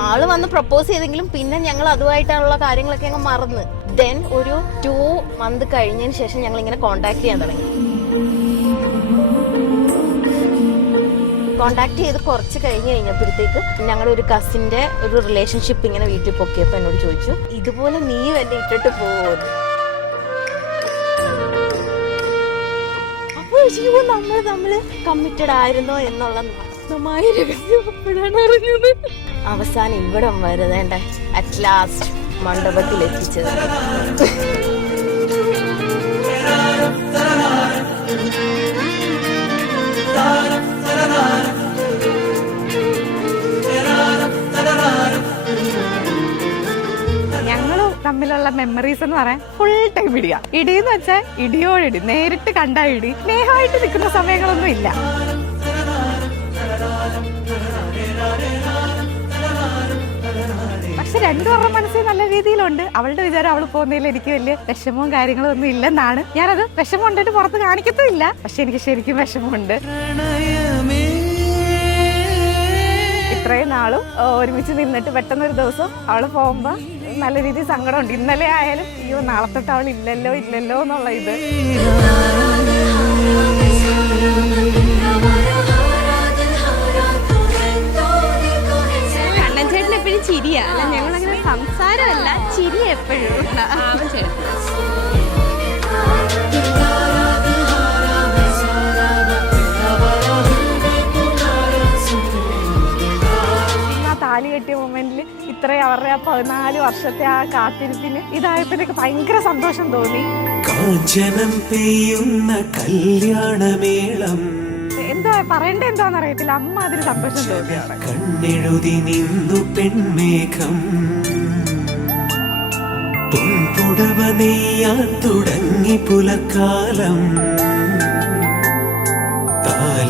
ആൾ വന്ന് പ്രപ്പോസ് ചെയ്തെങ്കിലും പിന്നെ ഞങ്ങൾ അതുമായിട്ടുള്ള കാര്യങ്ങളൊക്കെ അങ്ങ് മറന്ന്. ദെൻ ഒരു ടു മന്ത് കഴിഞ്ഞതിന് ശേഷം ഞങ്ങൾ ഇങ്ങനെ കോണ്ടാക്ട് ചെയ്യാൻ തുടങ്ങി. കോണ്ടാക്ട് ചെയ്ത് കുറച്ച് കഴിഞ്ഞ് കഴിഞ്ഞപ്പോഴത്തേക്ക് ഞങ്ങളുടെ ഒരു കസിന്റെ ഒരു റിലേഷൻഷിപ്പ് ഇങ്ങനെ വീട്ടിൽ പൊക്കിയപ്പോൾ എന്നോട് ചോദിച്ചു ഇതുപോലെ നീ എന്നെ ഇട്ടിട്ട് പോകുന്നു അയ്യോ നമ്മൾ തമ്മിൽ കമ്മിറ്റഡ് ആയിരുന്നോ എന്നുള്ള നഗ്നമായ രഹസ്യം അറിഞ്ഞത്. അവസാനം ഇവിടം വരുതേണ്ട അറ്റ് ലാസ്റ്റ് മണ്ഡപത്തിൽ എത്തിച്ചത് തമ്മിലുള്ള മെമ്മറീസ് എന്ന് പറയാൻ ഫുൾ ടൈം ഇടിയാ. ഇടി എന്ന് വെച്ചാൽ ഇടിയോടിടി നേരിട്ട് കണ്ട ഇടി സ്നേഹമായിട്ട് നിൽക്കുന്ന സമയങ്ങളൊന്നും ഇല്ല. പക്ഷെ രണ്ടുപേരുടെ മനസ്സിൽ നല്ല രീതിയിലുണ്ട്. അവളുടെ വിചാരം അവൾ പോകുന്നതിൽ എനിക്ക് വലിയ വിഷമവും കാര്യങ്ങളും ഒന്നും ഇല്ലെന്നാണ്. ഞാനത് വിഷമം ഉണ്ടായിട്ട് പുറത്ത് കാണിക്കത്തുമില്ല. പക്ഷെ എനിക്ക് ശരിക്കും വിഷമമുണ്ട്. ഇത്രയും നാളും ഒരുമിച്ച് നിന്നിട്ട് പെട്ടെന്നൊരു ദിവസം അവൾ പോകുമ്പോൾ നല്ല രീതിയിൽ സങ്കടമുണ്ട്. ഇന്നലെ ആയാലും അയ്യോ നാളെ തൊട്ട് അവൾ ഇല്ലല്ലോ ഇല്ലല്ലോ എന്നുള്ള ഇത്. കണ്ണൻ ചേട്ടൻ എപ്പോഴും ചിരിയാ. അല്ല ഞങ്ങൾ സംസാരമല്ല ചിരി എപ്പോഴും പാവം കെട്ടിയ മൊമെന്റിൽ ഇത്രയും അവരുടെ ആ പതിനാല് വർഷത്തെ ആ കാത്തിരിപ്പിന് ഇതായപ്പോഴത്തേക്ക് ഭയങ്കര സന്തോഷം തോന്നി. കാഞ്ചനം പെയ്യുന്ന കല്യാണമേളം. എന്തോ പറയണ്ട എന്താന്ന് അറിയത്തില്ല. അമ്മ അതിന് സന്തോഷം തോന്നി. കണ്ണെഴുതി നിന്നു പെൺമേഘം. പൊൻപുടവ നെയ്യാൻ തുടങ്ങി പുലക്കാലം.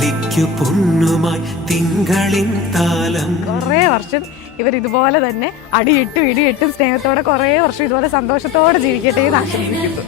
താലിക്കു പൊന്നുമായി തിങ്കളിൻ താലം. കുറേ വർഷം ഇവർ ഇതുപോലെ തന്നെ അടിയിട്ടും ഇടിയിട്ടും സ്നേഹത്തോടെ കുറേ വർഷം ഇതുപോലെ സന്തോഷത്തോടെ ജീവിക്കട്ടെ എന്ന് ആശംസിക്കുന്നു